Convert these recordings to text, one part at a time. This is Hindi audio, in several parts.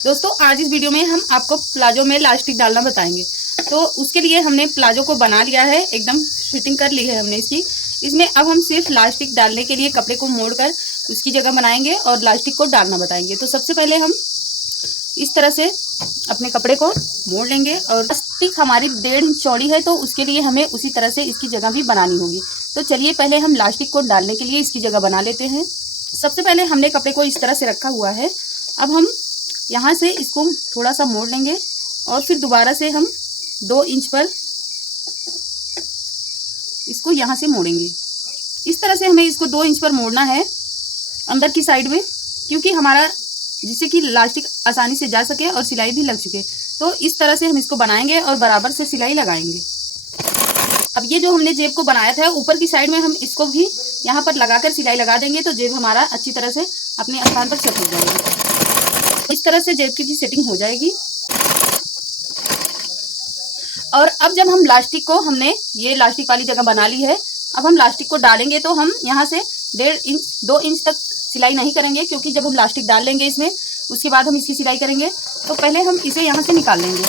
दोस्तों आज इस वीडियो में हम आपको प्लाजो में इलास्टिक डालना बताएंगे। तो उसके लिए हमने प्लाजो को बना लिया है, एकदम फिटिंग कर ली है हमने इसकी। इसमें अब हम सिर्फ इलास्टिक डालने के लिए कपड़े को मोड़कर उसकी जगह बनाएंगे और इलास्टिक को डालना बताएंगे। तो सबसे पहले हम इस तरह से अपने कपड़े को मोड़ लेंगे और इलास्टिक हमारी 1.5 इंच चौड़ी है, तो उसके लिए हमें उसी तरह से इसकी जगह भी बनानी होगी। तो चलिए पहले हम इलास्टिक को डालने के लिए इसकी जगह बना लेते हैं। सबसे पहले हमने कपड़े को इस तरह से रखा हुआ है। अब हम यहाँ से इसको थोड़ा सा मोड़ लेंगे और फिर दोबारा से हम 2 इंच पर इसको यहाँ से मोड़ेंगे। इस तरह से हमें इसको 2 इंच पर मोड़ना है अंदर की साइड में, क्योंकि हमारा जिससे कि इलास्टिक आसानी से जा सके और सिलाई भी लग सके। तो इस तरह से हम इसको बनाएंगे और बराबर से सिलाई लगाएंगे। अब ये जो हमने जेब को बनाया था ऊपर की साइड में हम इसको भी यहाँ पर लगाकर सिलाई लगा देंगे, तो जेब हमारा अच्छी तरह से अपने स्थान पर सेट हो जाएगा। इस तरह से जेब की भी सेटिंग हो जाएगी। और अब जब हम इलास्टिक को हमने ये इलास्टिक वाली जगह बना ली है, अब हम इलास्टिक को डालेंगे तो हम यहाँ से 1.5 इंच 2 इंच तक सिलाई नहीं करेंगे, क्योंकि जब हम इलास्टिक डाल लेंगे इसमें उसके बाद हम इसकी सिलाई करेंगे। तो पहले हम इसे यहाँ से निकाल लेंगे।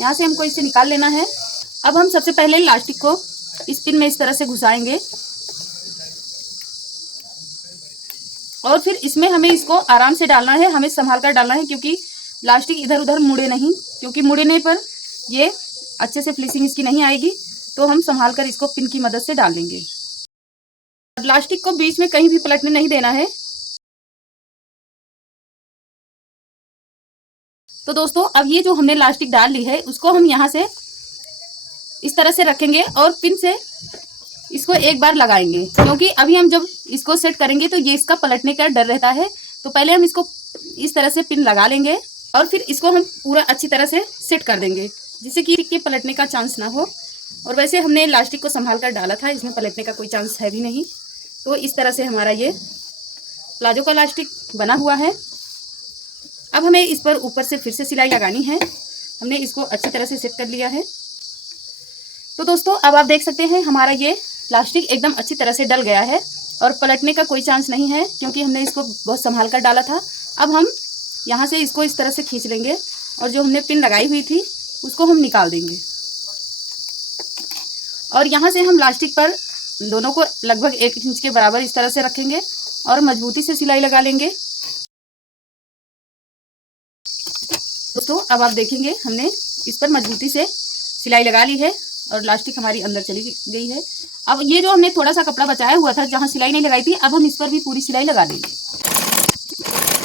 यहाँ से हमको इसे निकाल लेना है। अब हम सबसे पहले इलास्टिक को इस पिन में इस तरह से घुसाएंगे और फिर इसमें हमें इसको आराम से डालना है, हमें संभाल कर डालना है, क्योंकि इलास्टिक इधर उधर मुड़े नहीं, क्योंकि मुड़ने पर ये अच्छे से फिनिशिंग इसकी नहीं आएगी। तो हम संभाल कर इसको पिन की मदद से डाल देंगे। इलास्टिक को बीच में कहीं भी पलटने नहीं देना है। तो दोस्तों अब ये जो हमने इलास्टिक डाल ली है उसको हम यहाँ से इस तरह से रखेंगे और पिन से इसको एक बार लगाएंगे, क्योंकि अभी हम जब इसको सेट करेंगे तो ये इसका पलटने का डर रहता है। तो पहले हम इसको इस तरह से पिन लगा लेंगे और फिर इसको हम पूरा अच्छी तरह से सेट कर देंगे, जिससे कि इसके पलटने का चांस ना हो। और वैसे हमने इलास्टिक को संभाल कर डाला था, इसमें पलटने का कोई चांस है भी नहीं। तो इस तरह से हमारा ये प्लाजो का इलास्टिक बना हुआ है। अब हमें इस पर ऊपर से फिर से सिलाई लगानी है। हमने इसको अच्छी तरह से सेट कर लिया है। तो दोस्तों अब आप देख सकते हैं हमारा ये इलास्टिक एकदम अच्छी तरह से डल गया है और पलटने का कोई चांस नहीं है, क्योंकि हमने इसको बहुत संभाल कर डाला था। अब हम यहाँ से इसको इस तरह से खींच लेंगे और जो हमने पिन लगाई हुई थी उसको हम निकाल देंगे। और यहाँ से हम इलास्टिक पर दोनों को लगभग 1 इंच के बराबर इस तरह से रखेंगे और मजबूती से सिलाई लगा लेंगे। दोस्तों अब आप देखेंगे हमने इस पर मजबूती से सिलाई लगा ली है और इलास्टिक हमारी अंदर चली गई है। अब ये जो हमने थोड़ा सा कपड़ा बचाया हुआ था जहाँ सिलाई नहीं लगाई थी, अब हम इस पर भी पूरी सिलाई लगा देंगे।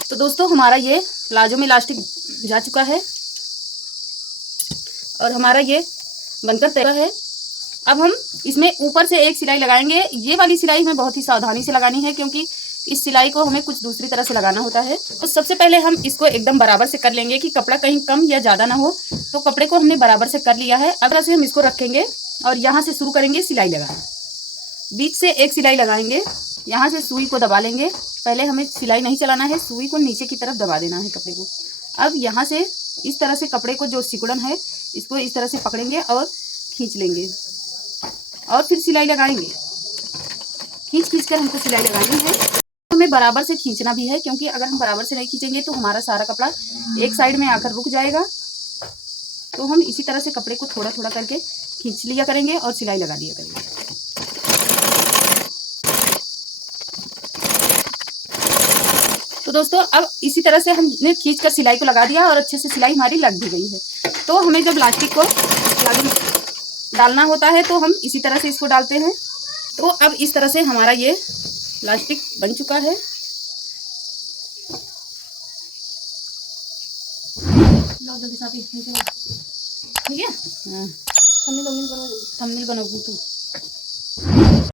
तो दोस्तों हमारा ये प्लाजो में इलास्टिक जा चुका है और हमारा ये बनकर तैयार है। अब हम इसमें ऊपर से एक सिलाई लगाएंगे। ये वाली सिलाई हमें बहुत ही सावधानी से लगानी है, क्योंकि इस सिलाई को हमें कुछ दूसरी तरह से लगाना होता है। तो सबसे पहले हम इसको एकदम बराबर से कर लेंगे कि कपड़ा कहीं कम या ज़्यादा ना हो। तो कपड़े को हमने बराबर से कर लिया है। अब से हम इसको रखेंगे और यहाँ से शुरू करेंगे सिलाई लगाना। बीच से एक सिलाई लगाएंगे, यहाँ से सुई को दबा लेंगे। पहले हमें सिलाई नहीं चलाना है, सुई को नीचे की तरफ दबा देना है कपड़े को। अब यहाँ से इस तरह से कपड़े को जो सिकुड़न है इसको इस तरह से पकड़ेंगे और खींच लेंगे और फिर सिलाई लगाएंगे। खींच खींच कर हमको सिलाई लगानी है। हमें बराबर से खींचना भी है, क्योंकि अगर हम बराबर से नहीं खींचेंगे तो हमारा सारा कपड़ा एक साइड में आकर रुक जाएगा। तो हम इसी तरह से कपड़े को थोड़ा थोड़ा करके खींच लिया करेंगे और सिलाई लगा दिया करेंगे। तो दोस्तों अब इसी तरह से हमने खींचकर सिलाई को लगा दिया और अच्छे से सिलाई हमारी लग भी गई है। तो हमें जब इलास्टिक को डालना होता है तो हम इसी तरह से इसको डालते हैं। तो अब इस तरह से हमारा ये इलास्टिक बन चुका है। ठीक है, थंबनेल बनाओ तू।